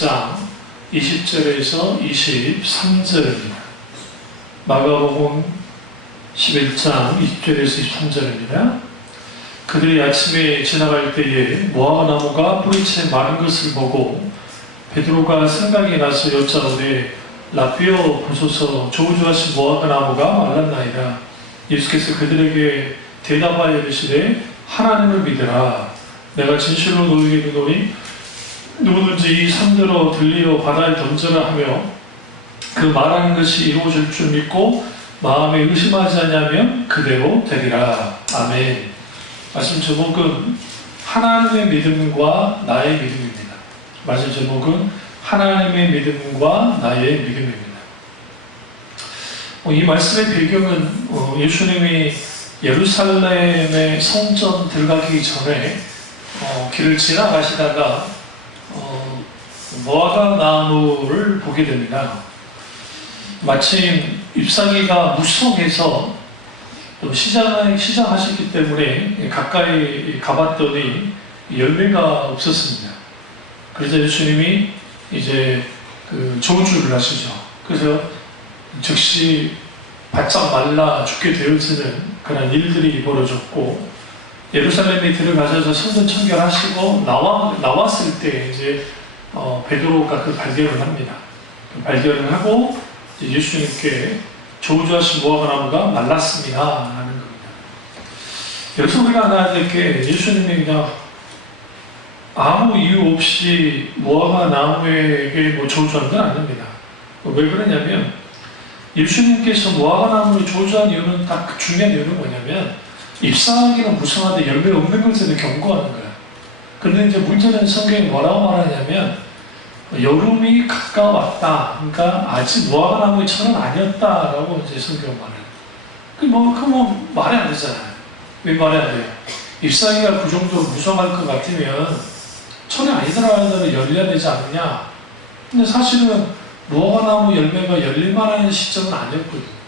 11장 20절에서 23절입니다. 마가복음 11장 20절에서 23절입니다. 그들이 아침에 지나갈 때에 무화과 나무가 뿌리채 마른 것을 보고 베드로가 생각이 나서 여짜오되 라삐어 보소서 저우주하신 무화과 나무가 말랐나이다. 예수께서 그들에게 대답하여 이르시되 하나님을 믿으라. 내가 진실로 너희에게 이르노니 누구든지 이 산들어 들리어 바다에 던져라 하며 그 말하는 것이 이루어질 줄 믿고 마음에 의심하지 않으면 그대로 되리라. 아멘. 말씀 제목은 하나님의 믿음과 나의 믿음입니다. 말씀 제목은 하나님의 믿음과 나의 믿음입니다. 이 말씀의 배경은 예수님이 예루살렘의 성전 들어가기 전에 길을 지나가시다가 무화과 나무를 보게 됩니다. 마침 잎사귀가 무성해서 시장하셨기 때문에 가까이 가봤더니 열매가 없었습니다. 그래서 예수님이 이제 저주를 하시죠. 그래서 즉시 바짝 말라 죽게 되어지는 그런 일들이 벌어졌고, 예루살렘에 들어가셔서 성전 청결하시고 나왔을 때 이제 베드로가 그 발견을 합니다. 그 발견을 하고 예수님께 저주하신 무화과 나무가 말랐습니다 하는 겁니다. 여기서 우리가 알아야 될 게, 예수님이 그냥 아무 이유 없이 무화과 나무에게 저주한 건 아닙니다. 왜 그러냐면, 예수님께서 무화과 나무를 저주한 이유는 딱 중요한 이유는 뭐냐면, 잎사귀는 무성한데 열매 없는 것을 경고하는 거예요. 그런데 이제 문제는 성경이 뭐라고 말하냐면, 여름이 가까웠다. 그러니까 아직 무화과 나무의 철은 아니었다라고 이제 성경 말해요. 그럼 말이 안 되잖아요. 왜 말이 안 돼요? 잎사귀가 그 정도로 무성할 것 같으면 철이 아니더라도 열려야 되지 않느냐? 근데 사실은 무화과 나무 열매가 열릴 만한 시점은 아니었거든요.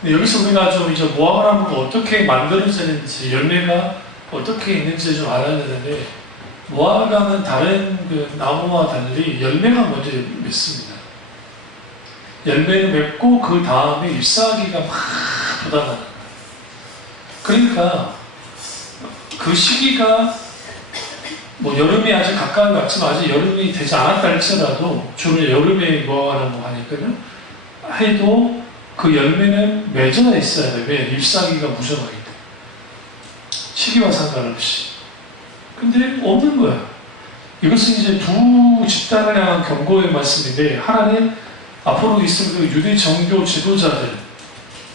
근데 여기서 우리가 좀 이제 무화과 나무가 어떻게 만들어지는지, 열매가 어떻게 있는지 좀 알아야 되는데, 무화과는 다른 그 나무와 달리 열매가 먼저 맺습니다. 열매를 맺고 그 다음에 잎사귀가 막 돋아나는 거예요. 그러니까 그 시기가 여름이 아직 가까이 왔지만 아직 여름이 되지 않았다 할지라도, 주로 여름에 무화과 나무가 하니까요, 해도 그 열매는 맺어 있어야 돼요. 왜? 잎사귀가 무성하기 때문에. 시기와 상관없이. 근데 없는 거야. 이것은 이제 두 집단을 향한 경고의 말씀인데, 하나는 앞으로 있을 그 유대 정교 지도자들,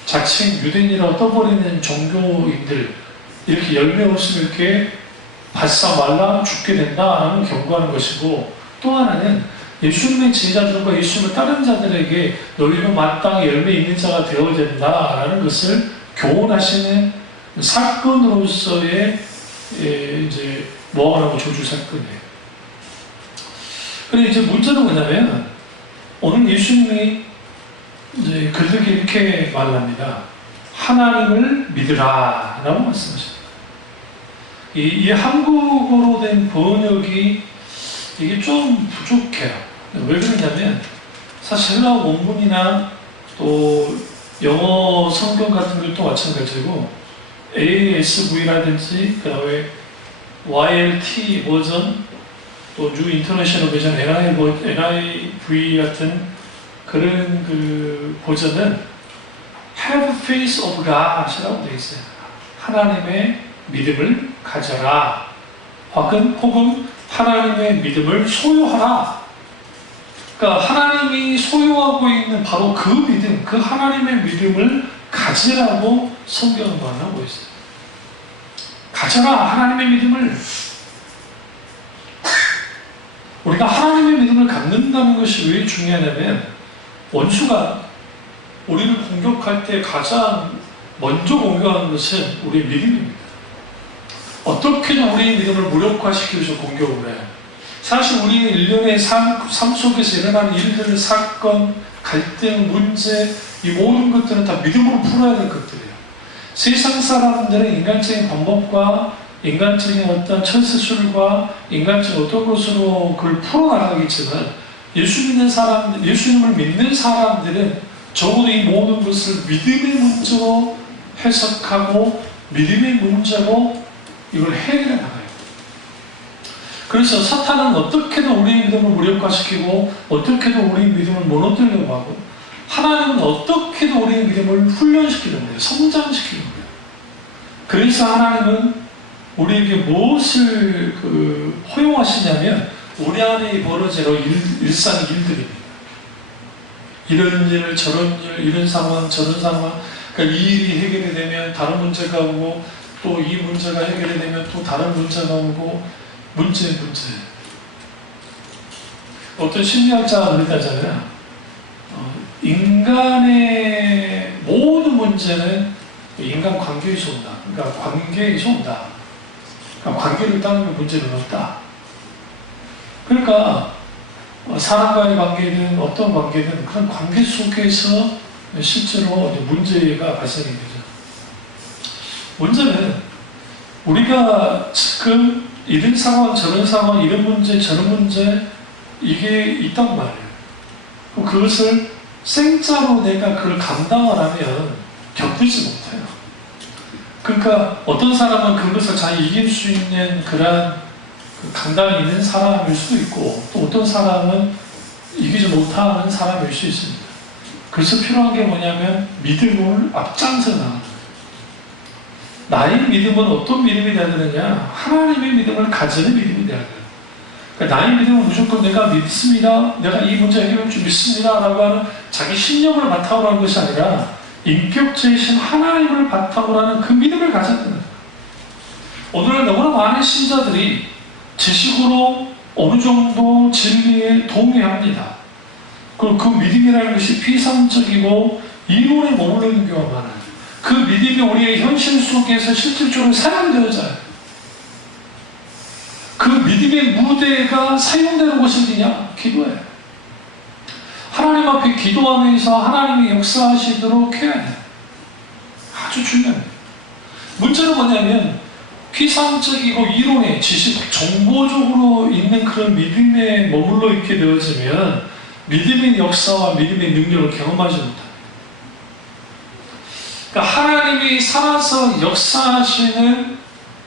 자칭 유대인이라고 떠버리는 종교인들, 이렇게 열매 없으면 이렇게 바싹 말라 죽게 된다라는 경고하는 것이고, 또 하나는 예수님의 제자들과 예수님의 다른 자들에게 너희는 마땅히 열매 있는 자가 되어야 된다라는 것을 교훈하시는 사건으로서의 이제 무화과 나무 저주 사건이에요. 그런데 이제 문제는 뭐냐면, 오늘 예수님이 이제 그들에게 이렇게 말합니다. 하나님을 믿으라 라고 말씀하십니다. 이 한국어로 된 번역이 이게 좀 부족해요. 왜 그러냐면, 사실 헬라어 원문이나 또 영어 성경 같은 것도 마찬가지고, ASV라든지 그 다음에 YLT 버전, 또 뉴 인터내셔널 버전, NIV 같은 그런 그 버전은 Have faith of God이라고 되어 있어요. 하나님의 믿음을 가져라. 혹은 하나님의 믿음을 소유하라. 그러니까 하나님이 소유하고 있는 바로 그 믿음, 그 하나님의 믿음을 가지라고 성경은 말하고 있어요. 가져라, 하나님의 믿음을. 우리가 하나님의 믿음을 갖는다는 것이 왜 중요하냐면, 원수가 우리를 공격할 때 가장 먼저 공격하는 것은 우리의 믿음입니다. 어떻게든 우리의 믿음을 무력화시키기 위해서 공격을 해요. 사실 우리의 일련의 삶 속에서 일어나는 일들, 사건, 갈등, 문제, 이 모든 것들은 다 믿음으로 풀어야 될 것들이에요. 세상 사람들은 인간적인 방법과 인간적인 어떤 철새술과 인간적인 어떤 것으로 그걸 풀어나가겠지만 예수님을 믿는 사람들은 적어도 이 모든 것을 믿음의 문제로 해석하고 믿음의 문제로 이걸 해결해 나가요. 그래서 사탄은 어떻게든 우리의 믿음을 무력화시키고 어떻게든 우리의 믿음을 무너뜨리려고 하고 하나님은 어떻게든 우리의 믿음을 훈련시키는 거예요. 성장시키는 거예요. 그래서 하나님은 우리에게 무엇을 허용하시냐면 우리 안에 벌어지는 일상 일들입니다. 이런 일, 저런 일, 이런 상황, 저런 상황. 그러니까 이 일이 해결이 되면 다른 문제가 오고 또 이 문제가 해결이 되면 또 다른 문제가 오고 문제. 어떤 심리학자가 그랬다잖아요. 인간의 모든 문제는 인간 관계에서 온다. 그러니까 관계에서 온다. 그러니까 관계를 따르면 문제는 없다. 그러니까 사람과의 관계든 어떤 관계든 그런 관계 속에서 실제로 문제가 발생이 되죠. 문제는 우리가 지금 이런 상황, 저런 상황, 이런 문제, 저런 문제 이게 있단 말이에요. 그것을 생짜로 내가 그걸 감당을 하면 겪지 못해요. 그러니까 어떤 사람은 그것을 잘 이길 수 있는 그런 감당이 있는 사람일 수도 있고 또 어떤 사람은 이기지 못하는 사람일 수 있습니다. 그래서 필요한 게 뭐냐면 믿음을 앞장서 나가는 거예요. 나의 믿음은 어떤 믿음이 되어야 되느냐? 하나님의 믿음을 가지는 믿음이 되어야 돼요. 그러니까 나의 믿음은 무조건 내가 믿습니다. 내가 이 문제 해결할 줄 믿습니다. 라고 하는 자기 신념을 바탕으로 하는 것이 아니라 인격체이신 하나님을 바탕으로 하는 그 믿음을 가져야 되는 거예요. 오늘날 너무나 많은 신자들이 지식으로 어느 정도 진리에 동의합니다. 그리고 그 믿음이라는 것이 피상적이고 이론에 머물러 있는 경우가 많아요. 그 믿음이 우리의 현실 속에서 실질적으로 사용되어져요. 그 믿음의 무대가 사용되는 것이 어디냐? 기도예요. 하나님 앞에 기도하면서 하나님이 역사하시도록 해야 돼요. 아주 중요해요. 문제는 뭐냐면 피상적이고 이론의 지식, 정보적으로 있는 그런 믿음에 머물러 있게 되어지면 믿음의 역사와 믿음의 능력을 경험하지 못합니다. 그러니까 하나님이 살아서 역사하시는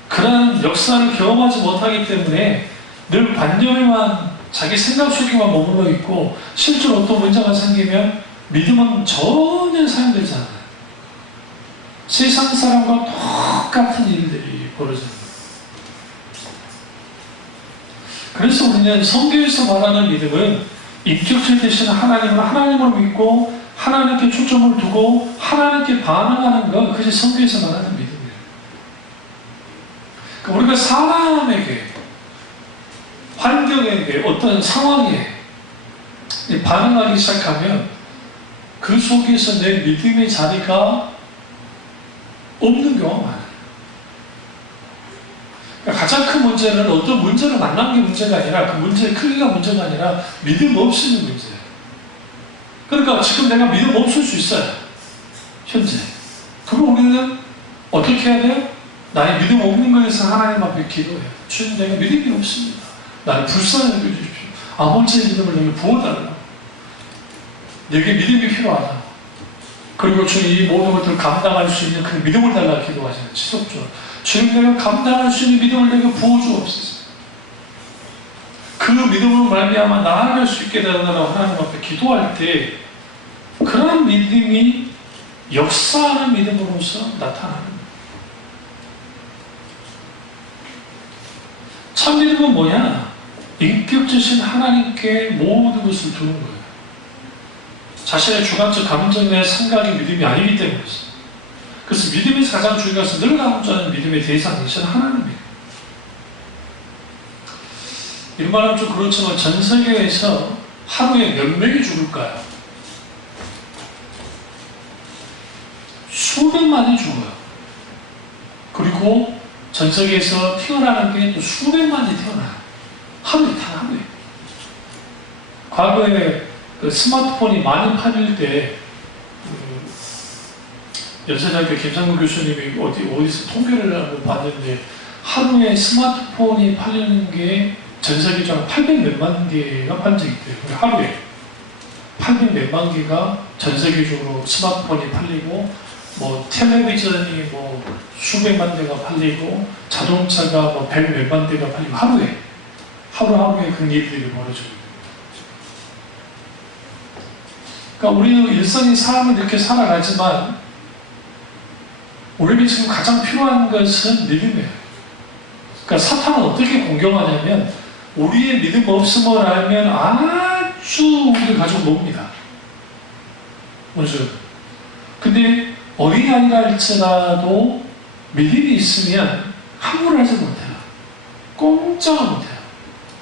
그런 역사를 경험하지 못하기 때문에 늘 관념에만 자기 생각 속에만 머물러 있고 실제로 어떤 문제가 생기면 믿음은 전혀 사용되지 않아요. 세상 사람과 똑같은 일들이 벌어집니다. 그래서 우리는 성경에서 말하는 믿음은 인격체 되신 하나님을 하나님으로 믿고 하나님께 초점을 두고 하나님께 반응하는 것, 그것이 성경에서 말하는 믿음이에요. 그러니까 우리가 사람에게, 환경에게, 어떤 상황에 반응하기 시작하면 그 속에서 내 믿음의 자리가 없는 경우가 많아요. 그러니까 가장 큰 문제는 어떤 문제를 만난 게 문제가 아니라 그 문제의 크기가 문제가 아니라 믿음 없이는 문제예요. 그러니까 지금 내가 믿음 없을 수 있어요. 현재. 그럼 우리는 어떻게 해야 돼요? 나의 믿음 없는 것에서 하나님 앞에 기도해요. 주님, 내가 믿음이 없습니다. 나를 불쌍히 여겨주십시오. 아버지의 믿음을 내게 부어달라고. 내게 믿음이 필요하다. 그리고 주님, 이 모든 것들을 감당할 수 있는 그 믿음을 달라 기도하잖아요. 지속적으로. 주님, 내가 감당할 수 있는 믿음을 내게 부어주옵소서. 그 믿음으로 말미암아 나아갈 수 있게 되달라고 하나님 앞에 기도할 때 그런 믿음이 역사하는 믿음으로서 나타나는 거예요. 참 믿음은 뭐냐? 인격주신 하나님께 모든 것을 두는 거예요. 자신의 주관적 감정의 생각이 믿음이 아니기 때문이죠. 그래서 믿음에서 가장 중요한 것은 늘 강조하는 믿음의 대상이신 하나님이에요. 이런 말하면 좀 그렇지만 전 세계에서 하루에 몇 명이 죽을까요? 수백만이 죽어요. 그리고 전 세계에서 태어나는 게 또 수백만이 태어나요. 하루에, 단 하루에. 과거에 그 스마트폰이 많이 팔릴 때, 연세대학교 김상국 교수님이 어디서 통계를 하고 봤는데, 하루에 스마트폰이 팔리는 게 전 세계적으로 800 몇만 개가 판정이 돼요. 하루에 800 몇만 개가 전 세계적으로 스마트폰이 팔리고, 뭐 텔레비전이 뭐 수백만 대가 팔리고, 자동차가 뭐 100 몇만 대가 팔리고, 하루하루에 그 일들이 벌어지고. 그러니까 우리는 일상의 삶을 이렇게 살아가지만 우리에게 지금 가장 필요한 것은 믿음이에요. 그러니까 사탄은 어떻게 공격하냐면 우리의 믿음 없음을 알면 아주 우리를 가지고 놉니다. 원수. 근데 어린아이라 할지라도 믿음이 있으면 함부로 하지 못해요. 꼼짝을 못해요.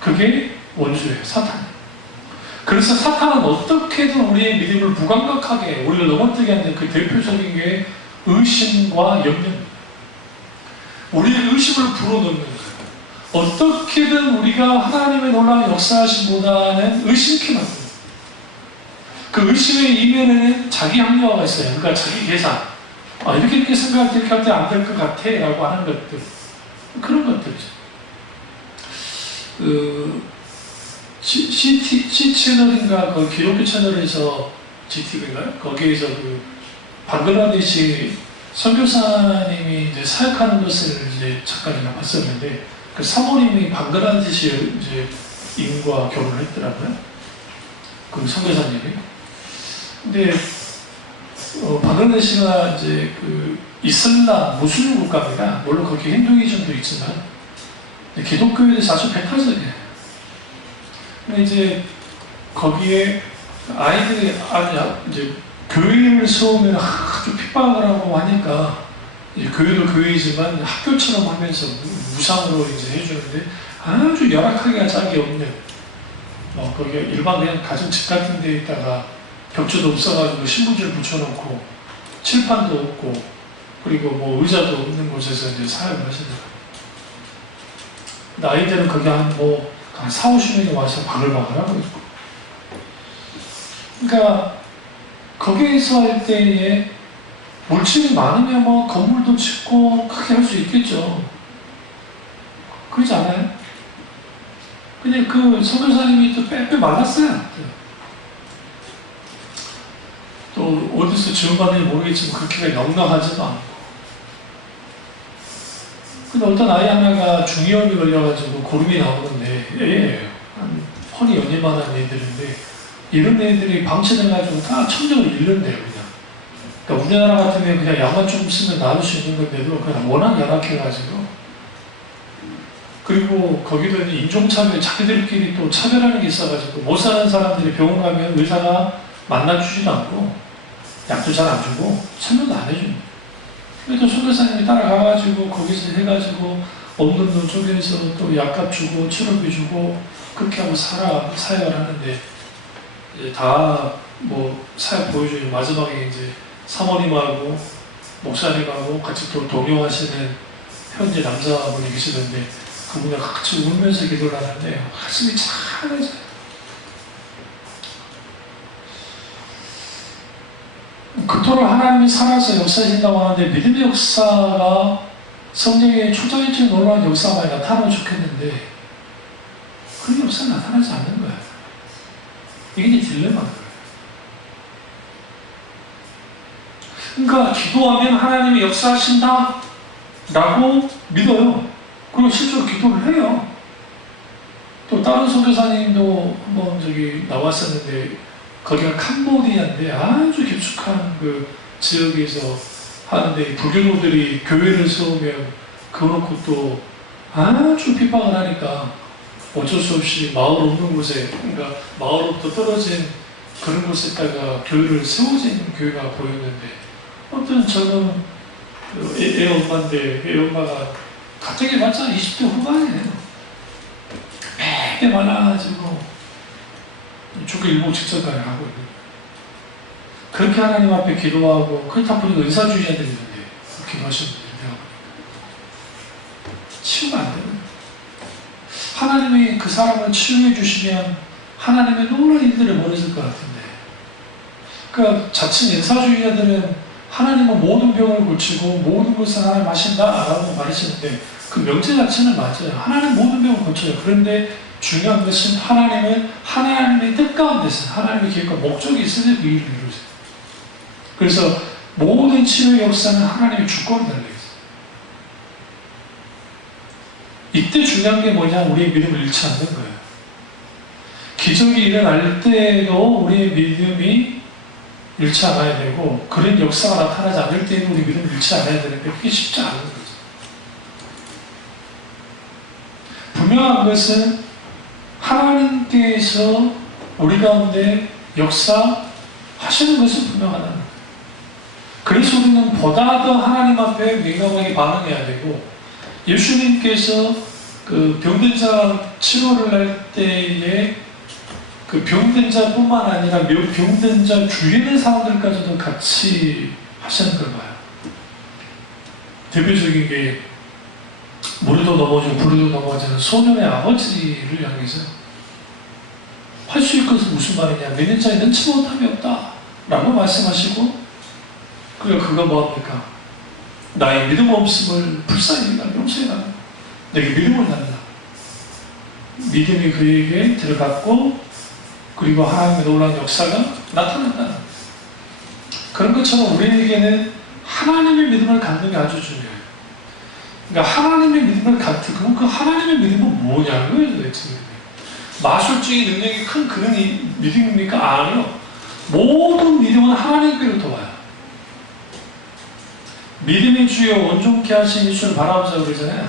그게 원수예요. 사탄. 그래서 사탄은 어떻게든 우리의 믿음을 무감각하게 우리를 넘어뜨게 하는 그 대표적인 게 의심과 염려입니다. 우리의 의심을 불어넣는 거예요. 어떻게든 우리가 하나님의 놀라운 역사하심보다는 의심케 만듭니다. 그 의심의 이면에는 자기 합리화가 있어요. 그러니까 자기 계산. 이렇게 생각할 때 이렇게 할 때 안 될 것 같아 라고 하는 것들. 그런 것들이죠. C 채널인가 그 기독교 채널에서 GTV인가요? 거기에서 그 방글라데시 선교사님이 이제 사역하는 것을 이제 잠깐 제가 봤었는데, 그 사모님이 방글라데시 이제 인과 결혼을 했더라고요. 그 선교사님이. 근데 방글라데시가 이제 그 이슬람 무슬림 국가입니다. 물론 거기 힌두이즘도 있지만 기독교에 대해서 아주 배타적이에요. 근데 이제 거기에 아이들이 이제 교회를 세우면 아주 핍박을 하고 하니까 이제 교회도 교회이지만 학교처럼 하면서 무상으로 이제 해주는데 아주 열악하게 짝이 없는 거기 일반 그냥 가정 집 같은 데 있다가 벽지도 없어가지고 신문지를 붙여놓고 칠판도 없고 그리고 뭐 의자도 없는 곳에서 이제 사역을 하시더라고요. 근데 아이들은 거기 한 4, 50명이 와서 바글바글 하고 있고. 그러니까 거기에서 할 때에 물질이 많으면 뭐 건물도 짓고 크게 할 수 있겠죠. 그렇지 않아요? 근데 그 선교사님이 또 빼빼 말랐어요. 또 어디서 지원받는지 모르겠지만 그렇게 넉넉하지도 않고. 근데 어떤 아이 하나가 중이염이 걸려가지고 고름이 나오는데 애예요. 한 허리 연이만한 애들인데 이런 애들이 방치돼가지고 다 천적으로 잃는데요, 그냥. 그러니까 우리나라 같으면 그냥 약만 좀 쓰면 나을 수 있는 건데도 그냥 워낙 열악해가지고. 그리고 거기도 인종차별, 자기들끼리 또 차별하는 게 있어가지고 못 사는 사람들이 병원 가면 의사가 만나주지도 않고 약도 잘 안 주고 설명도 안 해줍니다. 그래도 선교사님이 따라가가지고 거기서 해가지고 없는 돈 쪼개서 또 약값 주고 치료비 주고 그렇게 하고 사역을 하는데 이제 다 뭐 사역 보여주는 마지막에 이제 사모님하고 목사님하고 같이 또 동요하시는 현재 남자분이 계시던데 그분이 같이 울면서 기도를 하는데 가슴이 차가워져요. 그토록 하나님이 살아서 역사하신다고 하는데 믿음의 역사가 성령의 초자연적인 놀라운 역사가 나타나면 좋겠는데 그런 역사가 나타나지 않는 거예요. 이게 이제 딜레마예요. 그러니까 기도하면 하나님이 역사하신다 라고 믿어요. 그리고 실제로 기도를 해요. 또 다른 선교사님도 한번 저기 나왔었는데 거기가 캄보디아인데 아주 깊숙한 그 지역에서 하는데 불교도들이 교회를 세우면 그거 놓고 또 아주 핍박을 하니까 어쩔 수 없이 마을 없는 곳에, 그러니까 마을로부터 떨어진 그런 곳에다가 교회를 세워진 교회가 보였는데 어떤 저는 애 엄마인데 애 엄마가 갑자기 봤자 20대 후반이에요. 매게 많아가지고 죽기 일곱 직전까지 하고 있는. 그렇게 하나님 앞에 기도하고 그렇다 보니까 은사주의자들이 있는데 기도하시는 분들이 치유가 안 되는 거예요. 하나님이 그 사람을 치유해 주시면 하나님의 놀라운 일들을 벌어질 것 같은데, 그러니까 자칭 은사주의자들은 하나님은 모든 병을 고치고 모든 것을 하나님 하신다라고 말하시는데 그 명제 자체는 맞아요. 하나님 모든 병을 고쳐요. 그런데 중요한 것은 하나님은 하나님의 뜻 가운데서 하나님의 계획과 목적이 있어야 그 일을 이루세요. 그래서 모든 치료의 역사는 하나님의 주권이 달려있어요. 이때 중요한 게 뭐냐? 우리의 믿음을 잃지 않는 거예요. 기적이 일어날 때도 우리의 믿음이 잃지 않아야 되고, 그런 역사가 나타나지 않을 때에도 우리 믿음을 잃지 않아야 되는데 그게 쉽지 않은 거죠. 분명한 것은 하나님께서 우리 가운데 역사하시는 것은 분명하다는 거예요. 그래서 우리는 보다 더 하나님 앞에 민감하게 반응해야 되고, 예수님께서 그 병든 자 치료를 할 때에 그 병든 자뿐만 아니라 병든 자 주위에 있는 사람들까지도 같이 하시는 걸 봐요. 대표적인 게 머리도 넘어지고 부리도 넘어지는 소년의 아버지를 향해서 할 수 있을 것은 무슨 말이냐? 믿는 자에 능치 못함이 없다 라고 말씀하시고, 그리고 그거 뭐합니까? 나의 믿음 없음을 불쌍히 여기라 용서해라. 내게 믿음을 달라. 믿음이 그에게 들어갔고, 그리고 하나님의 놀라운 역사가 나타난다. 그런 것처럼 우리에게는 하나님의 믿음을 갖는 게 아주 중요해요. 그러니까 하나님의 믿음을 갖고, 그럼 그 하나님의 믿음은 뭐냐는 거예요, 도대체. 마술적인 능력이 큰 그런 믿음입니까? 아니요. 모든 믿음은 하나님께로부터 와요. 믿음의 주여 온전케 하신 예수를 바라보자 그러잖아요.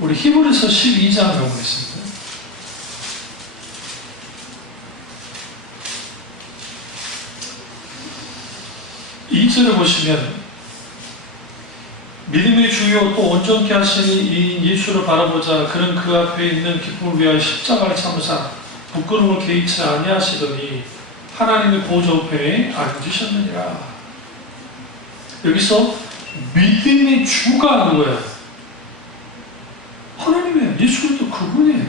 우리 히브리서 12장 보겠습니다. 2절을 보시면 믿음의 주요 또 온전케 하시니 이 예수를 바라보자. 그는 그 앞에 있는 기쁨을 위하여 십자가를 참으사 부끄러움을 개의치 아니하시더니 하나님의 보좌 우편에 앉으셨느니라. 여기서 믿음의 주가 누구야? 하나님이에요. 예수 그리스도 그분이에요.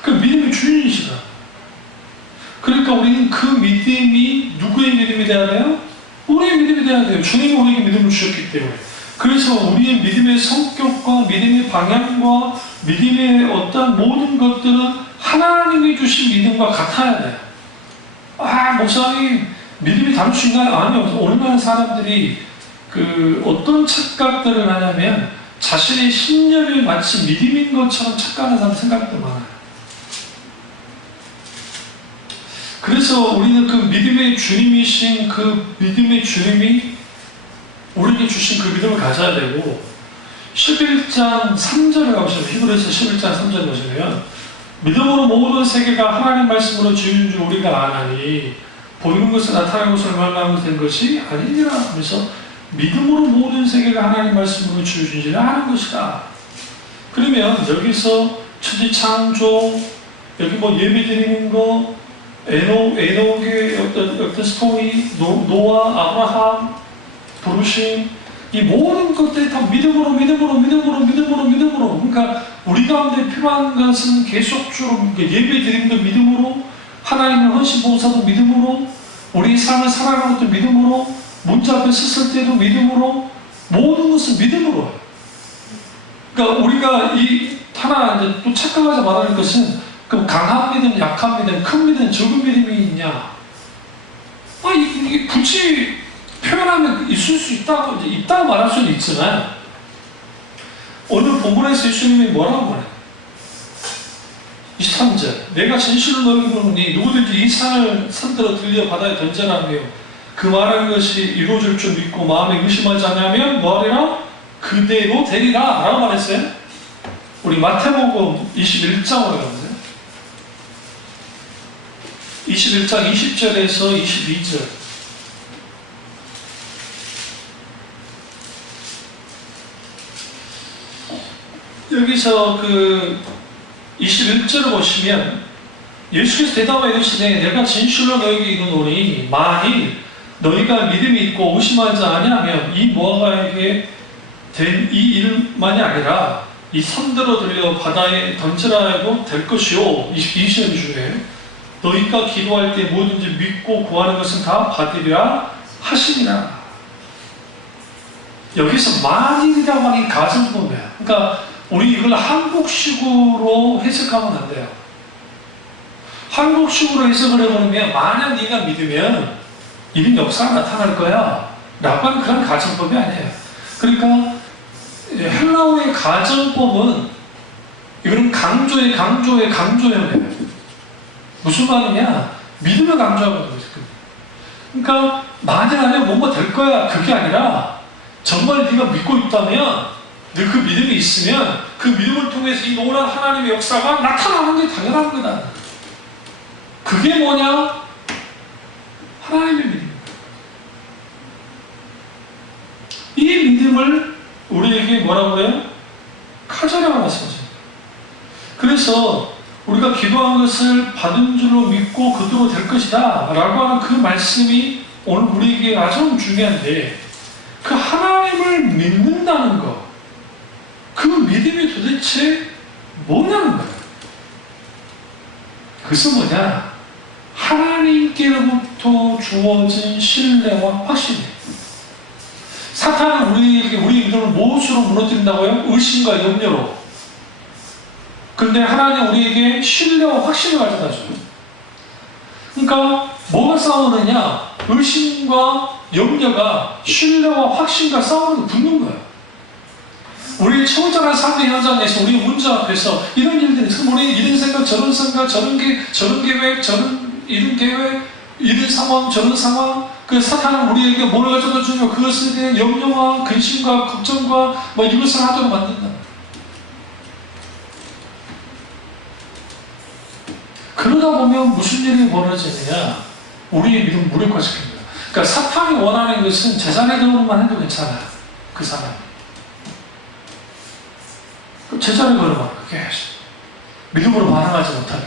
그 믿음의 주인이시다. 그러니까 우리는 그 믿음이 누구의 믿음이 되어야 돼요? 우리의 믿음이 되어야 돼요. 주님이 우리에게 믿음을 주셨기 때문에. 그래서 우리의 믿음의 성격과 믿음의 방향과 믿음의 어떤 모든 것들은 하나님이 주신 믿음과 같아야 돼요. 아, 목사님 믿음이 다를 수 있나요? 아니요. 오늘날 사람들이 그 어떤 착각들을 하냐면 자신의 신념이 마치 믿음인 것처럼 착각하는 사람 생각도 많아요. 그래서 우리는 그 믿음의 주님이신 그 믿음의 주님이 우리에게 주신 그 믿음을 가져야 되고, 11장 3절에 가보시면, 히브리서 11장 3절에 보시면 믿음으로 모든 세계가 하나님 말씀으로 지은 줄 우리가 아나니 보이는 것을 나타나는 것을 말하면 된 것이 아니니라 하면서 믿음으로 모든 세계가 하나님 말씀으로 지어진지라 하는 것이다. 그러면 여기서 천지 창조, 여기 뭐 예배 드리는 거, 에녹의 어떤 스토리, 노아, 아브라함, 부르심, 이 모든 것들이 다 믿음으로. 그러니까 우리 가운데 필요한 것은 계속적으로 예배 드림도 믿음으로, 하나님의 헌신 봉사도 믿음으로, 우리 삶을 살아가는 것도 믿음으로, 문자 앞에 섰을 때도 믿음으로, 모든 것은 믿음으로. 그러니까 우리가 이 하나 이제 또 착각하자 말하는 것은, 그럼 강한 믿음, 약한 믿음, 큰 믿음, 적은 믿음이 있냐? 이게 굳이 표현하면 있을 수 있다고 말할 수는 있지만, 오늘 본문에서 예수님이 뭐라고 말해요? 23절, 내가 진실로 너희에게 이르노니 누구든지 이 산을 산들어 들려 바다에 던져라며 그 말하는 것이 이루어질 줄 믿고 마음에 의심하지 않으면 뭐하리라? 그대로 되리라 라고 말했어요. 우리 마태복음 21장으로 가보세요. 21장 20절에서 22절. 여기서 그 21절을 보시면 예수께서 대답하여 이르시되 내가 진실로 너희에게 이르노니 만일 너희가 믿음이 있고 의심하지 아니하면 이 모아가에게 된 이 일만이 아니라 이 산들어 들려 바다에 던지라 해도 될 것이요. 22절 중에 너희가 기도할 때 뭐든지 믿고 구하는 것은 다 받으리라 하시니라. 여기서 만일이라고 하는 게 가정법이에요. 그러니까 우리 이걸 한국식으로 해석하면 안 돼요. 한국식으로 해석을 해버리면 만약 네가 믿으면 이런 역사가 나타날 거야 라고 하는 그런 가정법이 아니에요. 그러니까 헬라어의 가정법은 이거는 강조예요. 무슨 말이냐? 믿음을 강조하는 거죠. 그러니까 만약에 뭔가 될 거야 그게 아니라 정말 네가 믿고 있다면 너 그 믿음이 있으면 그 믿음을 통해서 이 노란 하나님의 역사가 나타나는 게 당연한 거다. 그게 뭐냐? 하나님의 믿음. 이 믿음을 우리에게 뭐라고 해요? 카자라고 말씀하세요. 그래서 우리가 기도한 것을 받은 줄로 믿고 그대로 될 것이다 라고 하는 그 말씀이 오늘 우리에게 아주 중요한데, 그 하나님을 믿는다는 것, 그 믿음이 도대체 뭐냐는 거예요. 그것은 뭐냐? 하나님께로부터 주어진 신뢰와 확신이에요. 사탄은 우리 믿음을 무엇으로 무너뜨린다고요? 의심과 염려로. 근데 하나님 우리에게 신뢰와 확신을 가져다 줘요. 그러니까 뭐가 싸우느냐? 의심과 염려가 신뢰와 확신과 싸우는 붙는 거예요. 우리 처절한 삶의 현장에서 우리 문제 앞에서 이런 일들이, 우리 이런 생각, 저런 계획, 이런 계획, 이런 상황, 저런 상황, 그 사탄은 우리에게 뭘 가져다 주며 그것에 대한 염려와 근심과 걱정과 이것을 하도록 만든다. 그러다 보면 무슨 일이 벌어지느냐? 우리의 믿음 무력화시킵니다. 그러니까 사탄이 원하는 것은 제자리 걸음만 해도 괜찮아요. 그 사람. 제자리 걸음만 계속 믿음으로 반응하지 못하게.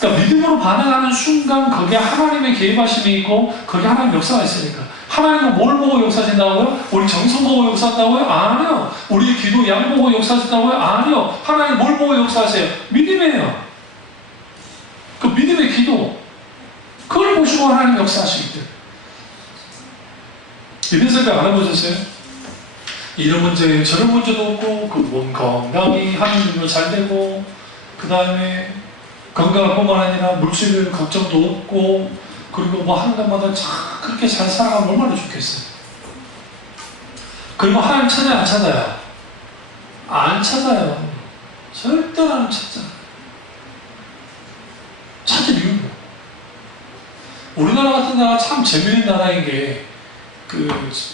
그러니까 믿음으로 반응하는 순간 거기에 하나님의 개입하심이 있고 거기에 하나님의 역사가 있으니까. 하나님은 뭘 보고 역사하신다고요? 우리 정성 보고 역사한다고요? 아니요. 우리 기도 양 보고 역사하신다고요? 아니요. 하나님 뭘 보고 역사하세요? 믿음이에요. 그 믿음의 기도, 그걸 보시고 하나님 역사하시기 때문에. 이런 생각 안 해보셨어요? 이런 문제, 저런 문제도 없고, 몸 건강히 하는 일도 잘 되고, 그 다음에 건강할 뿐만 아니라 물질 걱정도 없고, 그리고 하는 것마다 그렇게 잘 살아가면 얼마나 좋겠어요. 그리고 하나님 찾아요, 안 찾아요? 안 찾아요. 절대로 안 찾아요. 찾을 이유가. 우리나라 같은 나라 참 재미있는 나라인 게,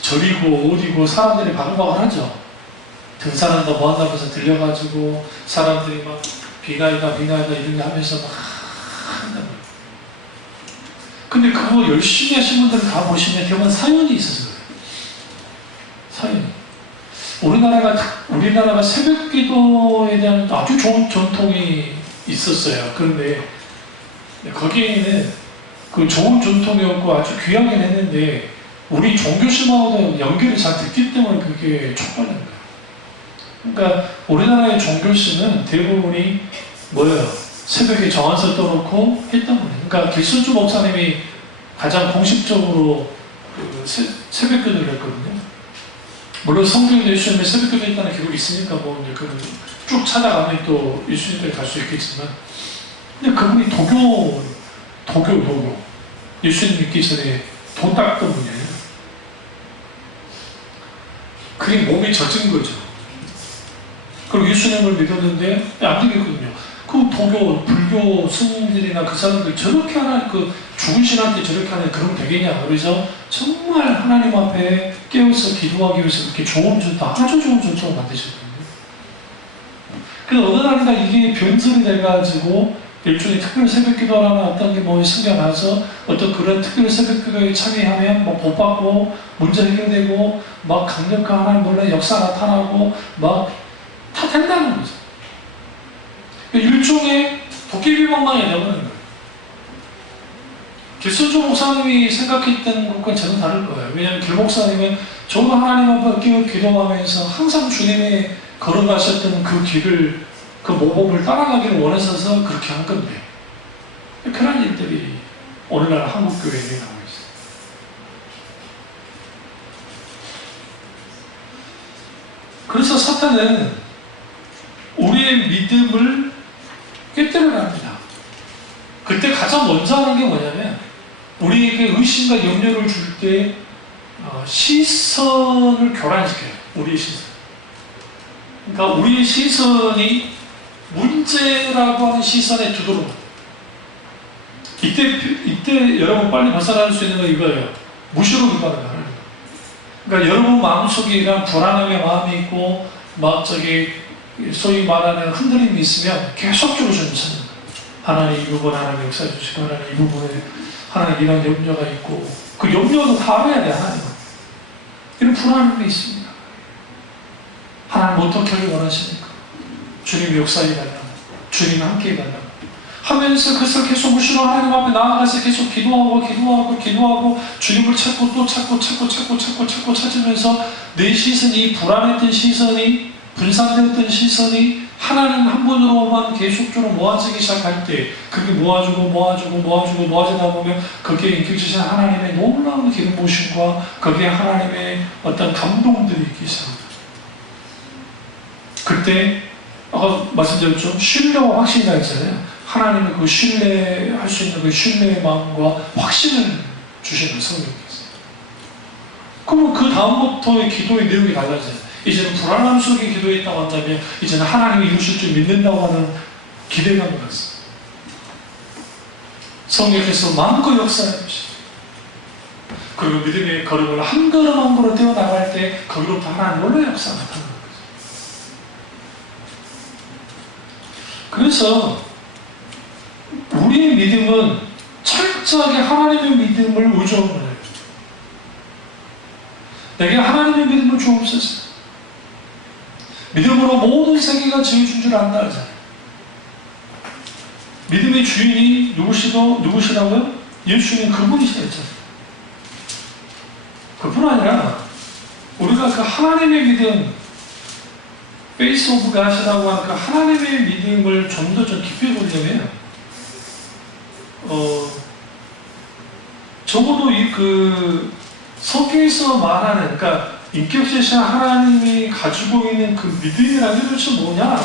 절이고 어디고 사람들이 바글바글 하죠. 등산한다 뭐 한다면서 들려가지고 사람들이 막 비나이다 이런 게 하면서 막 한다고요. 근데 그거 열심히 하신 분들을 다 보시면 대부분 사연이 있어서 그래요. 사연이. 우리나라가 새벽 기도에 대한 아주 좋은 전통이 있었어요. 그런데 거기에는 그 좋은 전통이었고 아주 귀하긴 했는데 우리 종교심하고도 연결이 잘 됐기 때문에 그게 촉발된 거예요. 그러니까 우리나라의 종교심은 대부분이 뭐예요? 새벽에 정한서 떠놓고 했던 거예요. 그러니까 길순주 목사님이 가장 공식적으로 새벽 기도를 했거든요. 물론 성경에 예수님의 새벽 기도 했다는 기록이 있으니까 쭉 찾아가면 또 예수님까지 갈 수 있겠지만, 근데 그분이 도교. 예수님 믿기 전에 돈 닦던 분이에요. 그게 몸이 젖은 거죠. 그리고 예수님을 믿었는데 안 되겠거든요. 그 불교 스님들이나 그 사람들 저렇게 하나, 죽은 신한테 저렇게 하는 그런 되겠냐. 그래서 정말 하나님 앞에 깨어서 기도하기 위해서 그렇게 좋은 전통, 아주 좋은 전통을 만드셨거든요. 그래서 어느 날인가 이게 변설이 돼가지고 일종의 특별 새벽 기도라는 어떤 게 생겨나서 어떤 그런 특별 새벽 기도에 참여하면 복 받고 문제 해결되고 강력한 하나님 놀라운 역사 나타나고 다 된다는 거죠. 일종의 도깨비방망이 되는 거예요. 길순주 목사님이 생각했던 것과 전혀 다를 거예요. 왜냐하면 길 목사님은 저도 하나님 앞에 기도하면서 항상 주님의 걸어가셨던 그 길을, 그 모범을 따라가기를 원하셔서 그렇게 한 건데, 그런 일들이 오늘날 한국교회에 나오고 있어요. 그래서 사탄은 우리의 믿음을 깨뜨려갑니다. 그때 가장 먼저 하는 게 뭐냐면 우리에게 의심과 염려를 줄 때 시선을 교란시켜요. 우리의 시선. 그러니까 우리의 시선이 문제라고 하는 시선에 두도록. 이때 여러분 빨리 벗어날 수 있는 건 이거예요. 무시로 기도하는 거예요. 그러니까 여러분 마음속에 이런 불안함의 마음이 있고 막 소위 말하는 흔들림이 있으면 계속적으로 좀 찾는 거예요. 하나님 이 부분 하나님 역사해 주시고 하나님 이 부분에 하나님 이런 염려가 있고 그 염려도 다 알아야 돼. 하나님은 이런 불안함이 있습니다. 하나님 어떻게 하길 원하십니까? 주님이 역사해 달라고 주님이 함께 해달라고 하면서 그것을 계속 무시로 하나님 앞에 나아가서 계속 기도하고 주님을 찾고 또 찾고 찾으면서 내 시선이 이 불안했던 시선이 분산되었던 시선이 하나님 한 분으로만 계속적으로 모아지기 시작할 때 그게 모아지다 보면 거기에 인격지신 하나님의 놀라운 기름 부으심과 거기에 하나님의 어떤 감동들이 있기 시작합니다. 그때 아까 말씀드렸죠. 신뢰와 확신이라 했잖아요. 하나님은 그 신뢰할 수 있는 그 신뢰의 마음과 확신을 주시는 성령이었어요. 그러면 그 다음부터의 기도의 내용이 달라져요. 이제는 불안함 속에 기도했다고 한다면 이제는 하나님이 이루실 줄 믿는다고 하는 기대감을 갖습니다. 성령께서 마음껏 역사해 주시고 그리고 믿음의 걸음을 한 걸음 한 걸음 떼어나갈 때 거기로부터 하나님 놀라운 역사가 나타나는 거죠. 그래서 우리의 믿음은 철저하게 하나님의 믿음을 의존하는 거예요. 내게 하나님의 믿음을 주옵소서. 믿음으로 모든 세계가 지어준 줄 안다 하잖아요. 믿음의 주인이 누구시라고요? 예수님 그분이시다 했잖아요. 그뿐 아니라 우리가 그 하나님의 믿음 베이스 오브 갓이라고 하는 그 하나님의 믿음을 좀 더 깊이 보려면 적어도 그 성경에서 말하는 그러니까 인격체신 하나님이 가지고 있는 그 믿음이라는 게 도대체 뭐냐?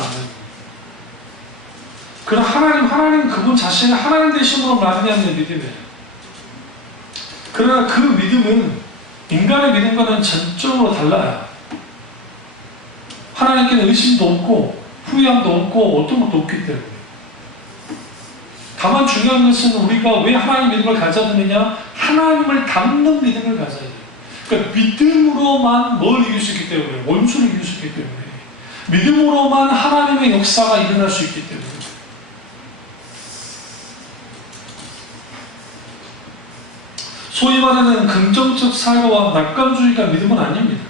그런 하나님 그분 자신이 하나님 되심으로 말미암는 믿음이에요. 그러나 그 믿음은 인간의 믿음과는 전적으로 달라요. 하나님께는 의심도 없고 후회함도 없고 어떤 것도 없기 때문에. 다만 중요한 것은 우리가 왜 하나님 믿음을 가져야 되느냐? 하나님을 닮는 믿음을 가져야 돼요. 그러니까 믿음으로만 뭘 이길 수 있기 때문에 원수를 이길 수 있기 때문에 믿음으로만 하나님의 역사가 일어날 수 있기 때문에 소위 말하는 긍정적 사고와 낙관주의가 믿음은 아닙니다.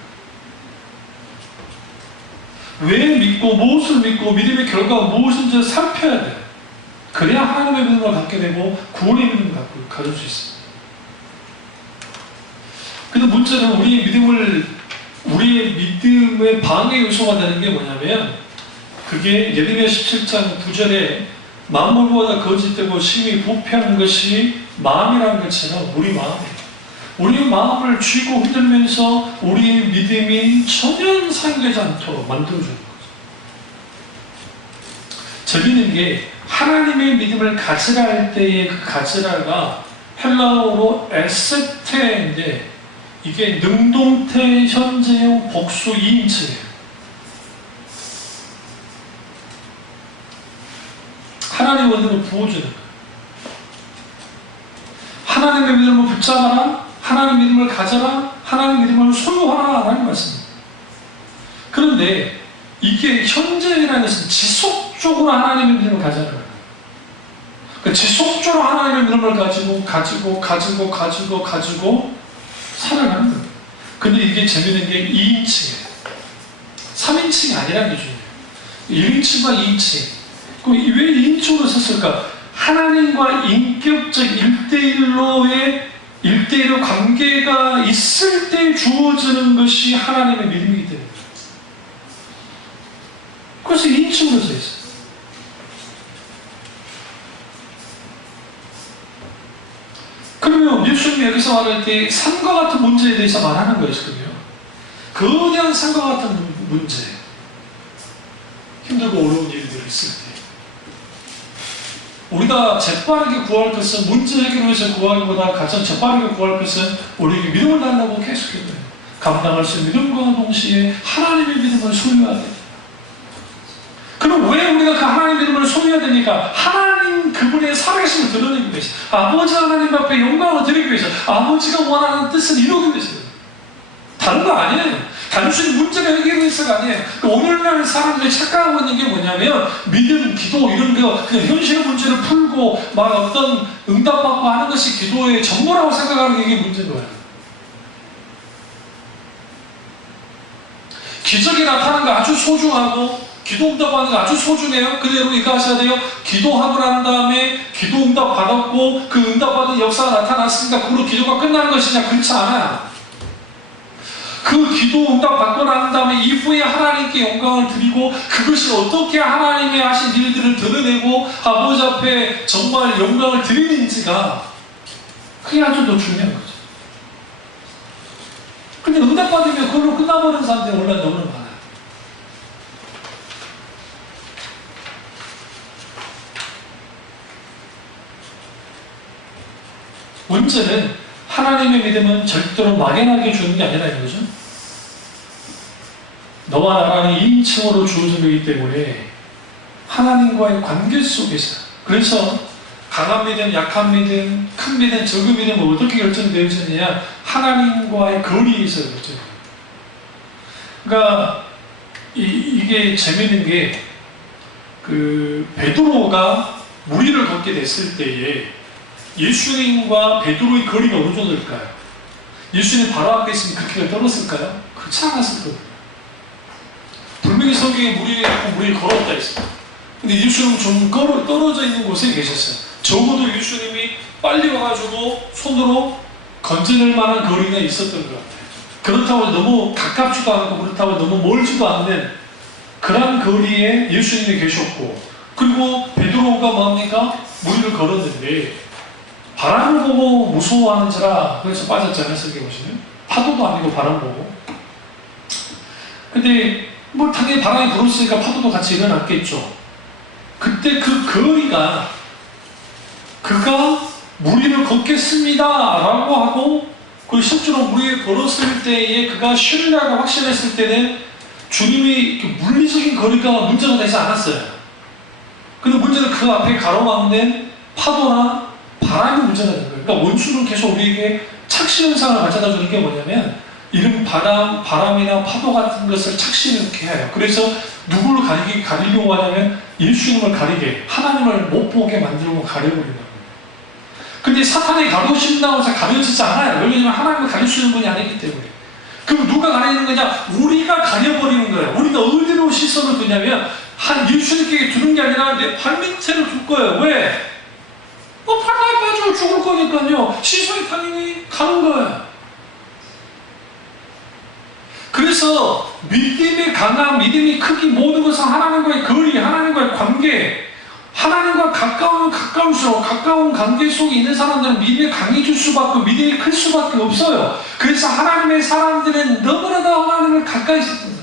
왜 믿고 무엇을 믿고 믿음의 결과가 무엇인지 살펴야 돼요. 그래야 하나님의 믿음을 갖게 되고 구원의 믿음을 가질 수 있습니다. 근데 문제는 우리의 믿음의 방해 요소가 되는 게 뭐냐면 그게 예레미야 17장 9절에 만물보다 거짓되고 심히 부패하는 것이 마음이라는 것처럼 우리 마음이에요. 우리 마음을 쥐고 흔들면서 우리의 믿음이 전혀 상되지 않도록 만들어주는 거죠. 재밌는 게 하나님의 믿음을 가지라 할 때의 그 가지라가 헬라어로 에세테인데 이게 능동태 현재형 복수 2인칭이에요. 하나님의 원리를 부어주는 거예요. 하나님의 믿음을 붙잡아라, 하나님의 믿음을 가져라, 하나님의 믿음을 소유하라 라는 말씀입니다. 그런데 이게 현재이라는 것은 지속적으로 하나님의 믿음을 가져라는 거예요. 그러니까 지속적으로 하나님의 믿음을 가지고 살아가는 거예요. 근데 이게 재밌는 게 2인칭이에요. 3인칭이 아니라는 게 중요해요. 1인칭과 2인칭. 그럼 왜 2인칭으로 썼을까? 하나님과 인격적 1대1의 관계가 있을 때 주어지는 것이 하나님의 믿음이기 때문에. 그래서 2인칭으로 써 있어요. 그러면 예수님이 여기서 말할 때 산과 같은 문제에 대해서 말하는 거였거든요. 거대한 산과 같은 문제, 힘들고 어려운 일들이 있을 때 우리가 재빠르게 구할 것은 문제 해결을 위해서 구하기보다 가장 재빠르게 구할 것은 우리에게 믿음을 달라고 계속해요. 감당할 수 있는 믿음과 동시에 하나님의 믿음을 소유해야 됩니다. 그럼 왜 우리가 그 하나님의 믿음을 소유해야 되니까? 하나님 그분의 살아계심을 드러내기 위해서, 아버지 하나님 앞에 영광을 드리기 위해서, 아버지가 원하는 뜻을 이루기 위해서. 다른 거 아니에요. 단순히 문제가 해결을 위해서가 아니에요. 오늘날 사람들이 착각하고 있는 게 뭐냐면 믿음, 기도 이런 거 그냥 현실의 문제를 풀고 막 어떤 응답받고 하는 것이 기도의 전부라고 생각하는 게 이게 문제인 거예요. 기적이 나타나는 거 아주 소중하고 기도 응답하는 거 아주 소중해요. 그대로 이거 하셔야 돼요. 기도하고 난 다음에 기도 응답 받았고 그 응답 받은 역사가 나타났으니까 그로 기도가 끝나는 것이냐? 그렇지 않아요. 그 기도 응답 받고 난 다음에 이후에 하나님께 영광을 드리고 그것이 어떻게 하나님의 하신 일들을 드러내고 아버지 앞에 정말 영광을 드리는지가 그게 아주 더 중요한 거죠. 근데 응답 받으면 그걸로 끝나버리는 사람들이 원래 너무나 많아요. 문제는 하나님의 믿음은 절대로 막연하게 주는 게 아니라는 거죠. 너와 나라는 2인칭으로 주어진 거기 때문에 하나님과의 관계 속에서, 그래서 강한 믿음, 약한 믿음, 큰 믿음, 적은 믿음은 어떻게 결정되어지느냐? 하나님과의 거리에서 결정돼요. 그러니까 이게 재밌는 게 베드로가 무리를 걷게 됐을 때에 예수님과 베드로의 거리가 어느 정도일까요? 예수님 바로 앞에 있으면 그렇게 떨었을까요? 그렇지 않았을 거예요. 분명히 성경에 무리를 걸었다 했어요. 근데 예수님은 좀 떨어져 있는 곳에 계셨어요. 적어도 예수님이 빨리 와가지고 손으로 건져낼 만한 거리가 있었던 것 같아요. 그렇다고 너무 가깝지도 않고 그렇다고 너무 멀지도 않는 그런 거리에 예수님이 계셨고, 그리고 베드로가 뭡니까? 무리를 걸었는데 바람을 보고 무서워하는지라 그래서 빠졌잖아요. 성경에 보시면 파도도 아니고 바람 보고. 근데 뭐 당연히 바람이 불었으니까 파도도 같이 일어났겠죠. 그때 그 거리가 그가 무리를 걷겠습니다 라고 하고 그 실제로 무리를 걸었을 때에 그가 신뢰하고 확신했을 때는 주님이 물리적인 거리가 문제가 되지 않았어요. 근데 문제는 그 앞에 가로막는 파도나 바람이 문제가 되는 거예요. 그러니까 원수는 계속 우리에게 착시 현상을 가져다 주는 게 뭐냐면 이런 바람이나 파도 같은 것을 착시이렇게 해요. 그래서 누구를 가리려고 하냐면 예수님을 가리게, 하나님을 못 보게 만들고 가려버린다는 거예요. 근데 사탄이 가려진다고 해서 가려지지 않아요. 왜냐하면 하나님을 가릴 수 있는 분이 아니기 때문에. 그럼 누가 가리는 거냐? 우리가 가려버리는 거예요. 우리가 어디로 시선을 두냐면 예수님께 두는 게 아니라 내 발밑에를 둘 거예요. 왜? 바다에 빠져 죽을 거니까요. 시선이 당연히 가는 거예요. 그래서 믿음의 강함, 믿음이 크기, 모든 것은 하나님과의 거리, 하나님과의 관계, 하나님과 가까울수록 가까운 관계 속에 있는 사람들은 믿음이 강해질 수밖에, 믿음이 클 수밖에 없어요. 그래서 하나님의 사람들은 너무나도 하나님을 가까이 있었던 사람.